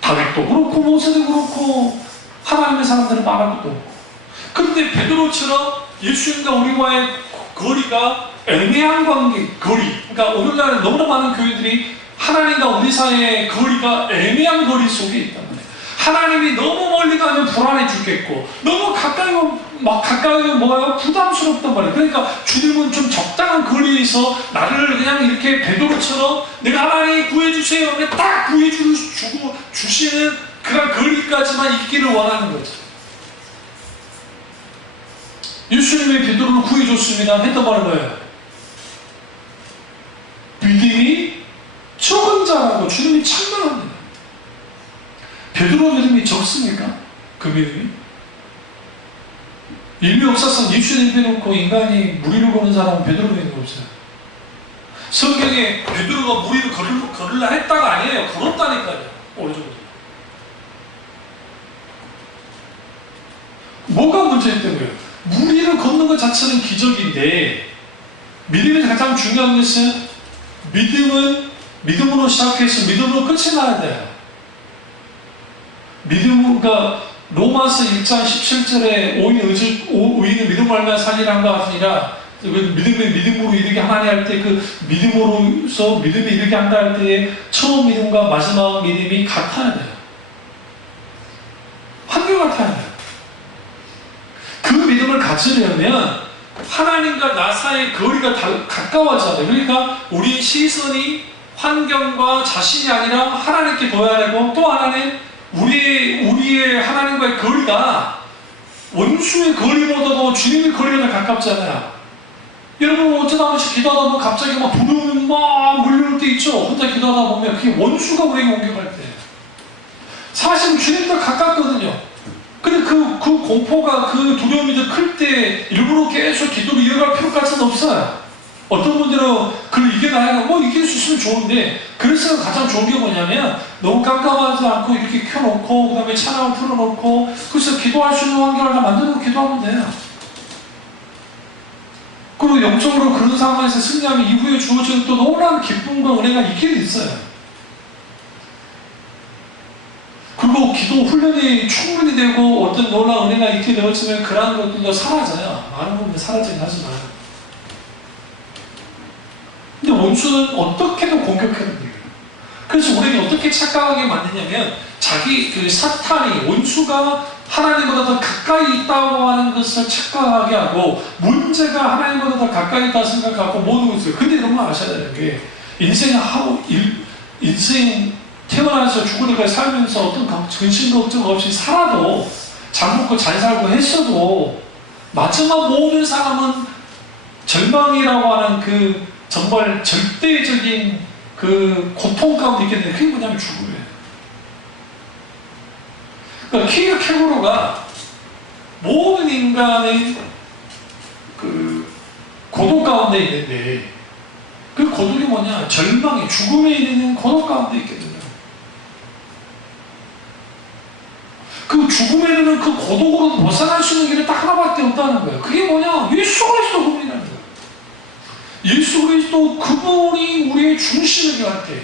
다윗도 그렇고 모세도 그렇고 하나님의 사람들은 말할 것도 없고. 그런데 베드로처럼 예수님과 우리와의 거리가 애매한 관계, 거리. 그러니까 오늘날 너무나 많은 교회들이 하나님과 우리 사이의 거리가 애매한 거리 속에 있단 말이에요. 하나님이 너무 멀리 가면 불안해 죽겠고, 너무 가까이면 뭐가요? 부담스럽단 말이에요. 그러니까 주님은 좀 적당한 거리에서 나를 그냥 이렇게 베드로처럼 내가 하나님 구해주세요 하면 딱 구해주시는 그런 거리까지만 있기를 원하는 거죠. 예수님의 베드로를 구해줬습니다 했던 말은 뭐예요? 믿음이 적은 자라고 주님이 책망합니다. 베드로 믿음이 적습니까? 그 믿음이? 인류 역사상 예수님 빼놓고 인간이 무리를 거는 사람은 베드로 믿는 거 없어요. 성경에 베드로가 무리를 걸으려 했다가 아니에요. 걸었다니까요. 어느 정도. 뭐가 문제였던 거예요? 무리를 걷는 것 자체는 기적인데, 믿음에서 가장 중요한 것은 믿음은 믿음으로 시작해서 믿음으로 끝이 나야 돼요. 그러니까 로마서 1장 17절에 의인은 믿음으로 말미암아 살리라 한 것 같으니라, 믿음으로 이르게 하나니 할 때 그 믿음으로서 믿음이 이르게 한다 할 때에 처음 믿음과 마지막 믿음이 같아야 돼요. 한결같아야 돼요. 그 믿음을 가지려면 하나님과 나 사이의 거리가 가까워져야 돼요. 그러니까 우리 시선이 환경과 자신이 아니라 하나님께 둬야 되고, 또 하나는 우리의 하나님과의 거리가 원수의 거리보다도 주님의 거리가 더 가깝잖아요. 여러분 어쩌다 한 번씩 기도하다 보면 갑자기 막 두려움이 막 물려올 때 있죠. 혼자 기도하다 보면 그게 원수가 우리에게 공격할 때. 사실은 주님과 가깝거든요. 근데 그 공포가, 그 두려움이 더 클 때 일부러 계속 기도를 이어갈 필요까지는 없어요. 어떤 분들은 그걸 이겨나야 이길 수 있으면 좋은데, 그래서 가장 좋은 게 뭐냐면 너무 깜깜하지 않고 이렇게 켜놓고 그 다음에 찬양을 틀어놓고 그래서 기도할 수 있는 환경을 다 만들고 기도하면 돼요. 그리고 영적으로 그런 상황에서 승리하면 이후에 주어지는 또 놀라운 기쁨과 은혜가 있긴 있어요. 그리고 기도 훈련이 충분히 되고 어떤 놀라운 은혜가 있게 되었으면 그러한 것들도 사라져요. 많은 부분이 사라지긴 하지만. 근데 원수는 어떻게든 공격하는 거예요. 그래서 우리에게 어떻게 착각하게 만드냐면, 자기 사탄이, 원수가 하나님보다 더 가까이 있다고 하는 것을 착각하게 하고, 문제가 하나님보다 더 가까이 있다고 생각하고 모든 것을. 근데 여러분 아셔야 되는 게, 인생 태어나서 죽을 때까지 살면서 어떤 근심 걱정 없이 살아도, 잘 먹고 잘 살고 했어도 마지막 모든 사람은 절망이라고 하는 정말 절대적인 고통 가운데 있게 되는, 그게 뭐냐면 죽음이에요. 그러니까 키르케고르가 모든 인간의 고독 가운데 있는데, 그 고독이 뭐냐? 절망이, 죽음에 이르는 고독 가운데 있게 돼요. 그 죽음에 이르는 그 고독으로 벗어날 수 있는 길이 딱 하나밖에 없다는 거예요. 그게 뭐냐? 예수 그리스도 그분이라는 거예요. 예수 그리스도 그분이 우리의 중심이긴 할 때.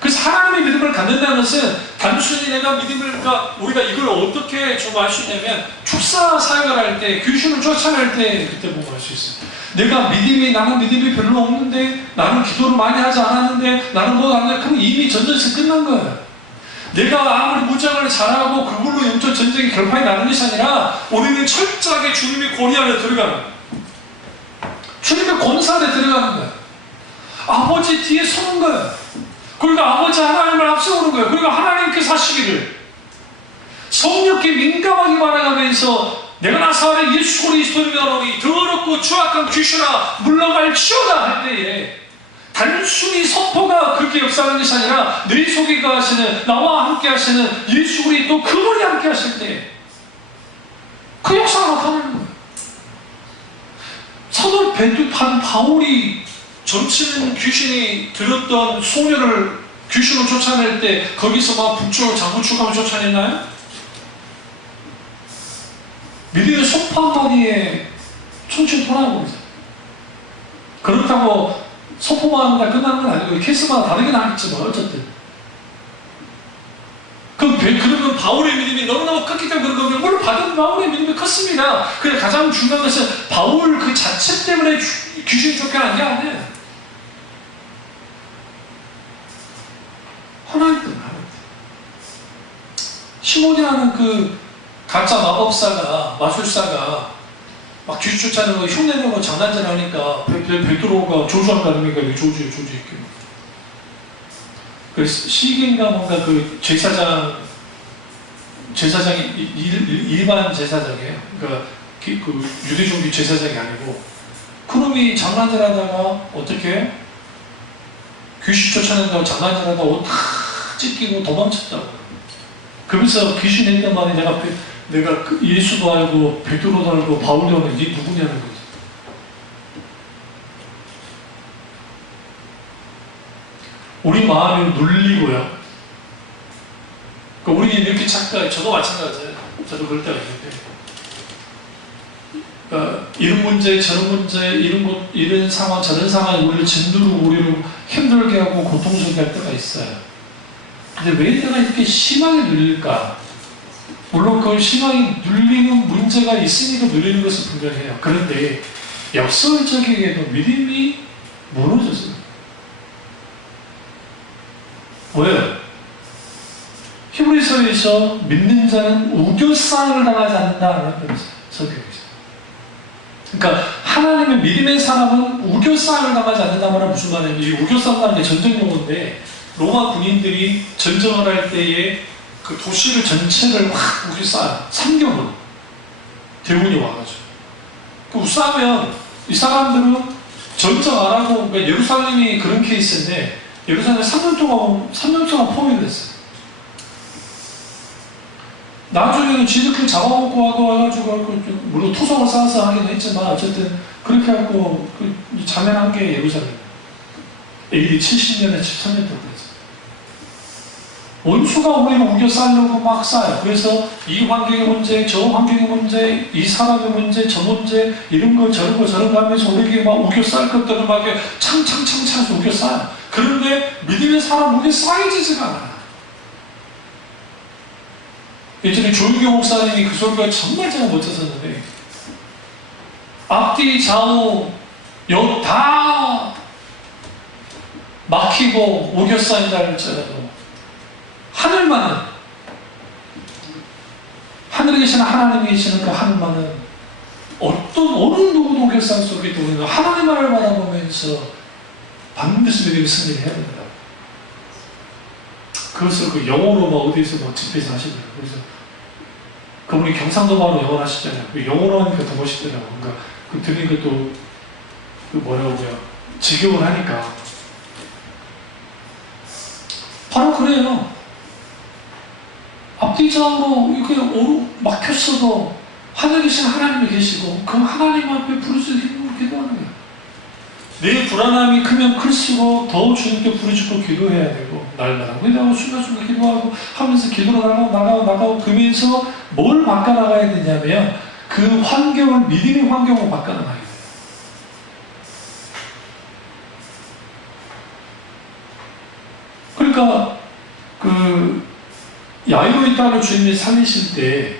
그래서 하나님의 믿음을 갖는다는 것은 단순히 내가 그러니까 우리가 이걸 어떻게 좀 알 수 있냐면, 축사 사역을 할 때, 귀신을 쫓아낼 때 그때 보면 알 수 있어요. 나는 믿음이 별로 없는데, 나는 기도를 많이 하지 않았는데, 나는 뭐 안 돼. 그럼 이미 전쟁이 끝난 거예요. 내가 아무리 무장을 잘하고 그걸로 영적 전쟁이 결판이 나는 것이 아니라, 우리는 철저하게 주님의 권위 안에 들어가는 거예요. 주님의 권사 안에 들어가는 거예요. 아버지 뒤에 서는 거예요. 그러니까 아버지 하나님을 앞세우는 거예요. 그러니까 하나님께서 하시기를 성령께 민감하게 반응하면서, 내가 나사렛 예수 그리스도의 명으로 더럽고 추악한 귀신아 물러갈지어다 할 때에, 단순히 선포가 그렇게 역사하는 것이 아니라 내 속에 거하시는, 나와 함께 하시는 예수 그리스도 그분이 함께 하실 때 그 역사가 나타나는 거예요. 사도 바울이 점치는 귀신이 들었던 소녀를 귀신을 쫓아낼 때 거기서 막 북쪽으로 장구축하며 쫓아냈나요? 믿음의 소파 한마디에 천천히 돌아가고 있어요. 그렇다고 소포만 하면 끝나는 건 아니고 케이스마다 다르긴 하겠지만 어쨌든. 그러면 바울의 믿음이 너무너무 컸기 때문에 그런 거면, 물론 바울의 믿음이 컸습니다. 그래, 가장 중요한 것은 바울 그 자체 때문에 귀신이 쫓겨난 게 아니에요. 하나님 때문에. 시몬이라는 가짜 마법사가, 마술사가 막 귀신 쫓아내는 거 흉내내고 장난질 하니까 베드로가 조주한다는 거니까 조주했고. 그래서 시기인가 뭔가 제사장이 일반 제사장이에요. 그러니까 유대종교 제사장이 아니고, 그놈이 장난질 하다가 어떻게 귀신 쫓아낸다고 장난질 하다가 옷 다 찢기고 도망쳤다고. 그러면서 귀신 했단 말이, 내가 예수도 알고 베드로도 알고 바울도 알고 네 누구냐는 거지. 우리 마음이 눌리고요. 그러니까 우리는 이렇게 착각해. 저도 마찬가지예요. 저도 그럴 때가 있는데, 그러니까 이런 문제, 저런 문제, 이런 상황, 저런 상황이 우리를 짓누르고 우리를 힘들게 하고 고통스럽게 할 때가 있어요. 근데 왜 내가 이렇게 심하게 눌릴까? 물론 그 심하게 눌리는 문제가 있으니까 눌리는 것은 분명해요. 그런데 역설적이게도 믿음이 무너졌어요. 왜요? 히브리서에서 믿는 자는 우겨싸움을 당하지 않는다라는 설명이 있어요. 그러니까 하나님의 믿음의 사람은 우겨싸움을 당하지 않는다는 말은 무슨 말이냐면, 이 우겨싸움이라는 게 전쟁 용어인데, 로마 군인들이 전쟁을 할 때에 그 도시를 전체를 확 우겨싸요. 3개월 대군이 와가지고. 그 싸면 이 사람들은 전쟁 안 하고, 그러니까 예루살렘이 그런 케이스인데, 예루살렘에 3년 동안 포위를 했어요. 나중에는 지들끼리 잡아먹고 하고 해가지고, 물론 토성을 쌓아서 하긴 했지만, 어쨌든 그렇게 하고 자멸한 게 예루살렘. AD 70년에 13년 동안 그랬어요. 원수가 우리를 우겨 싸려고 막 싸요. 그래서 이 환경의 문제, 저 환경의 문제, 이 사람의 문제, 저 문제, 이런 거 저런 거 하면서 우리에게 막 우겨 쌀 것들을 막 창창창창 우겨 싸요. 그런데 믿음의 사람 우겨 쌓이지가 않아요. 예전에 조유경 목사님이 그 소리가 정말 제가 멋졌었는데, 앞뒤 좌우 옆 다 막히고 우겨 쌓인다 할지라도 하늘만은, 하늘에 계시는 하나님이 계시는 그 하늘만은 어느 누구도 우겨 쌓을 수 없기 때문에 하나님만을 바라보면서 반드시 믿음의 승리를 해야 된다. 그것을 그 영어로 막 어디서 막 집회에서 하시더라고요. 그래서 그분이 경상도 말로 영어를 하시잖아요. 그 영어로 하니까 더 멋있더라고요. 그러니까 그 들으니까 또 그 뭐라고요? 직역을 하니까 바로 그래요. 앞뒤 좌우로 이렇게 막혔어도 하늘에 계신 하나님이 계시고 그 하나님 앞에 부르짖어 힘으로 기도하는 거예요. 내 불안함이 크면 클수록 더 주님께 부르짖고 기도해야 되고, 날마다 기도하고 순간순간 기도하고 하면서 기도로 나가고 그러면서 뭘 바꿔나가야 되냐면 그 환경을 믿음의 환경으로 바꿔나가야 돼요. 그러니까 그 야이로의 딸을 주님이 살리실 때,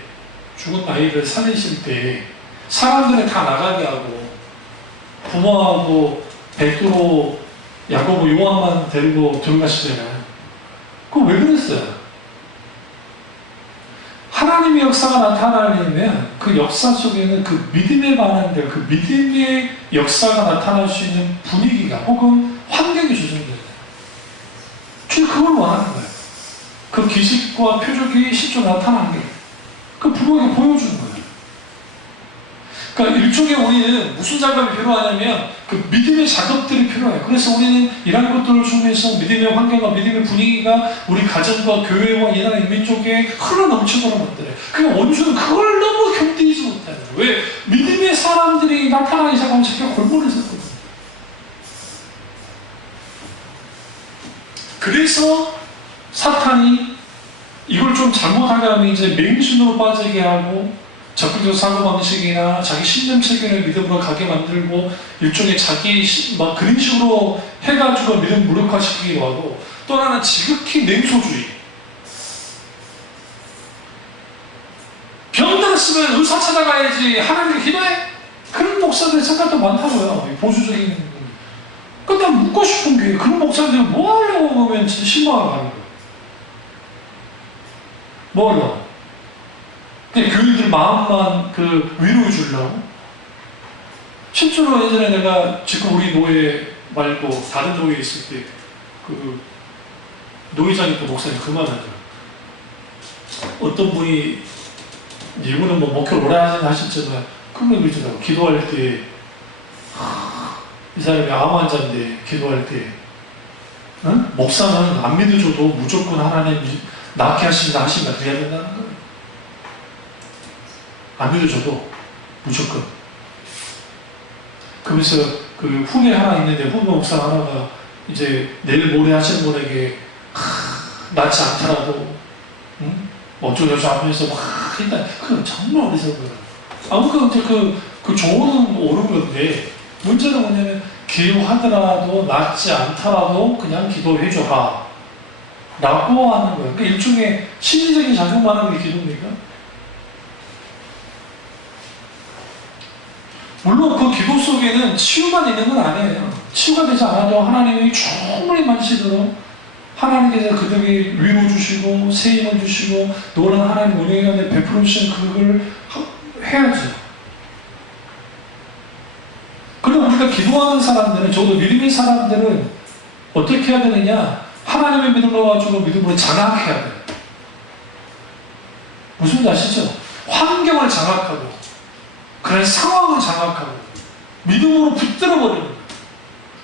죽은 아이를 살리실 때 사람들을 다 나가게 하고 부모하고 베드로, 야고보, 요한만 데리고 들어가시잖아요. 그거 왜 그랬어요? 하나님의 역사가 나타나려면 그 역사 속에는 그 믿음에 반응될, 그 믿음의 역사가 나타날 수 있는 분위기가 혹은 환경이 조성돼야 돼요. 주님 그걸 원하는 거예요. 그 기식과 표적이 실제로 나타나는 게 그 부모에게 보여주는 거예요. 그러니까 일종의 우리는 무슨 작업이 필요하냐면 그 믿음의 작업들이 필요해요. 그래서 우리는 이런 것들을 통해서 믿음의 환경과 믿음의 분위기가 우리 가정과 교회와 이 나라 민족에 흘러넘치도록 만들어요. 그러니까 원수는 그걸 너무 견디지 못해요. 왜? 믿음의 사람들이 나타나기 시작하면 자기가 골몰을 섰거든요. 그래서 사탄이 이걸 좀 잘못하게 하면 이제 맹신으로 빠지게 하고 적극적 사고방식이나 자기 신념체계를 믿음으로 가게 만들고 일종의 자기 막 그런 식으로 해가지고 믿음 무력화시키기도 하고, 또 하나는 지극히 냉소주의. 병들었으면 의사 찾아가야지 하나님께 기도해? 그런 목사들 생각도 많다고요. 보수적인. 근데 묻고 싶은 게 그런 목사들이 뭐 하려고 하면 진짜 실망을 가는 거예요. 뭐 하려고? 그냥 교인들 마음만 그 위로해 주려고? 실제로 예전에 내가 지금 우리 노예 말고 다른 노예에 있을 때 그 노회장이 또 목사님 그 말 하더라고요. 어떤 분이 이분은 뭐 목회를 오래 하셨지만 그런 거 그러더라고요. 기도할 때 이 사람이 암 환자인데 기도할 때 응? 목사는 안 믿어줘도 무조건 하나님 낫게 하신다 하시면 돼야 된다는 거예요. 안 믿어줘도 무조건. 그러면서 그 후배 하나 있는데 후배 목사 하나가 이제 내일 모레 하시는 분에게 낫지 않더라도 응? 어쩌고저쩌고 하면서 막 일단 그건 정말 어리석어요. 아무튼 이제 그 조언은 옳은 건데 문제는 뭐냐면 기도하더라도 낫지 않더라도 그냥 기도해줘라 라고 하는 거예요. 그러니까 일종의 심리적인 작용만 하는 게 기도입니까? 물론 그 기도 속에는 치유가 있는 건 아니에요. 치유가 되지 않아도 하나님이 충분히 만지도록 하나님께서 그들에게 위로 주시고 새 힘을 주시고 너는 하나님 은혜가 내 베풀어 주신 그걸 해야죠. 그럼 우리가 기도하는 사람들은, 저도 믿음의 사람들은 어떻게 해야 되느냐? 하나님의 믿음으로 가지고 믿음으로 장악해야 돼요. 무슨 지 아시죠? 환경을 장악하고 그런 상황을 장악하고 믿음으로 붙들어 버리는 거예요.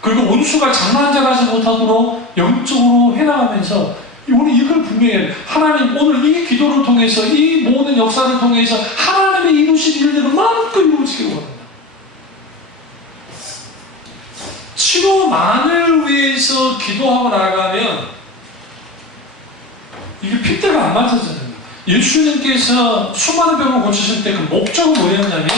그리고 원수가 장난질하지 못하도록 영적으로 해나가면서 우리 이걸 분명히 해야 돼요. 하나님 오늘 이 기도를 통해서 이 모든 역사를 통해서 하나님의 이루신 일들을 마음껏 이루어지게 원한다. 치료만을 위해서 기도하고 나가면 이게 핏대가 안 맞아져요. 예수님께서 수많은 병을 고치실 때 그 목적은 뭐였냐면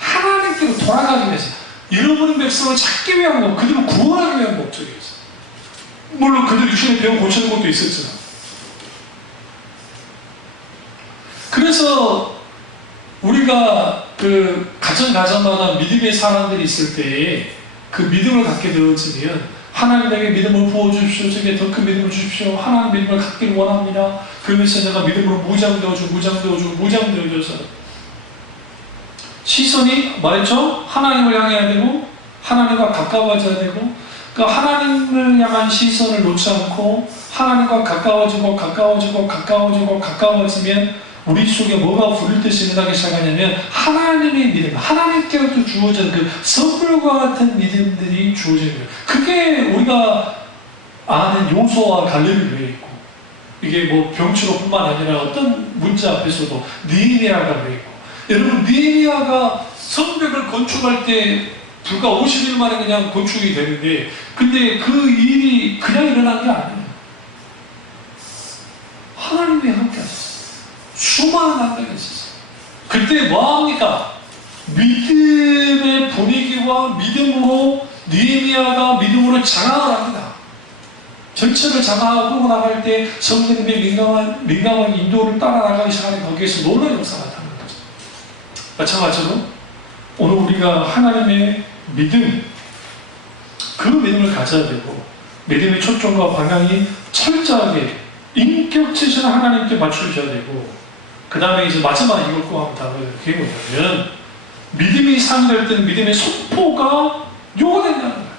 하나님께로 돌아가기 위해서, 잃어버린 백성을 찾기 위한 것, 그들을 구원하기 위한 목적이었어요. 물론 그들 육신의 병을 고치는 것도 있었지만. 그래서 우리가 그 가정마다 믿음의 사람들이 있을 때에 그 믿음을 갖게 되어지면 하나님에게 믿음을 부어주십시오. 제게 더 큰 믿음을 주십시오. 하나님 믿음을 갖기를 원합니다. 그러면서 내가 믿음으로 무장되어줘서 시선이 말했죠? 하나님을 향해야 되고 하나님과 가까워져야 되고, 그러니까 하나님을 향한 시선을 놓지 않고 하나님과 가까워지면 우리 속에 뭐가 부릴 때 일어나기 시작하냐면 하나님의 믿음, 하나님께로부터 주어진 그 선물과 같은 믿음들이 주어지는 거예요. 그게 우리가 아는 요소와 갈렙이 왜 있고, 이게 뭐 병치로뿐만 아니라 어떤 문제 앞에서도 느헤미야가 왜 있고, 여러분 느헤미야가 성벽을 건축할 때 불과 50일 만에 그냥 건축이 되는데, 근데 그 일이 그냥 일어난 게 아니에요. 하나님이 함께 하셨어요. 수많은 난관이 있었어요. 그때 뭐합니까? 믿음의 분위기와 믿음으로 느헤미야가 믿음으로 장악을 합니다. 전체를 장악하고 나갈 때 성령님의 민감한 인도를 따라 나가기 시작하는, 거기에서 놀라운 역사가 나타나는 거죠. 마찬가지로 오늘 우리가 하나님의 믿음, 그 믿음을 가져야 되고, 믿음의 초점과 방향이 철저하게 인격체신 하나님께 맞춰주셔야 되고, 그 다음에 이제 마지막 이걸 꼭 한번 다뤄야 될 게 뭐냐면, 믿음이 상될 때는 믿음의 선포가 요구된다는 거예요.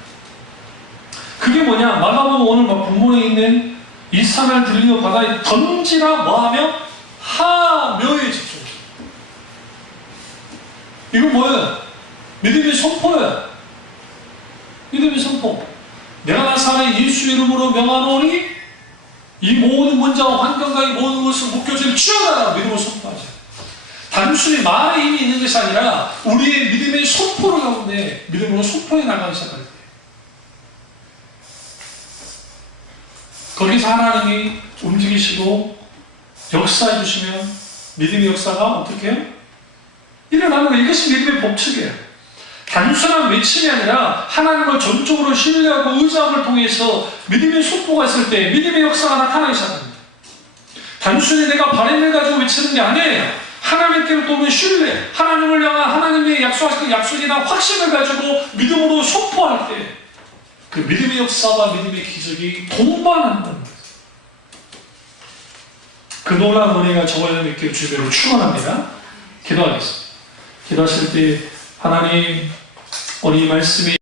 그게 뭐냐? 마가복음 오늘 본문에 있는 이 산을 들리며 바다에 던지라 뭐하며? 하며에 집중. 이건 뭐예요? 믿음의 선포예요. 믿음의 선포. 내가 나사렛 예수 이름으로 명하노니 이 모든 문제와 환경과 이 모든 것을 목표지를 취하라 믿음으로 선포하죠. 단순히 말에 힘이 있는 것이 아니라 우리의 믿음의 선포를 가운데 믿음으로 선포해 나가기 시작할 때, 거기서 하나님이 움직이시고 역사해 주시면 믿음의 역사가 어떻게 해요? 일어나는 거예요. 이것이 믿음의 법칙이에요. 단순한 외침이 아니라 하나님을 전적으로 신뢰하고 의지함을 통해서 믿음의 선포가 있을 때 믿음의 역사가 나타나기 시작합니다. 단순히 내가 바램을 가지고 외치는 게 아니에요. 하나님께로부터 오는 신뢰, 하나님을 향한 하나님의 약속하신 약속이나 확신을 가지고 믿음으로 선포할 때 그 믿음의 역사와 믿음의 기적이 동반한다는 거예요. 그 놀라운 은혜가 저와 여러분께 주변으로 충만합니다. 기도하겠습니다. 기도하실 때 하나님, 오늘 이 말씀이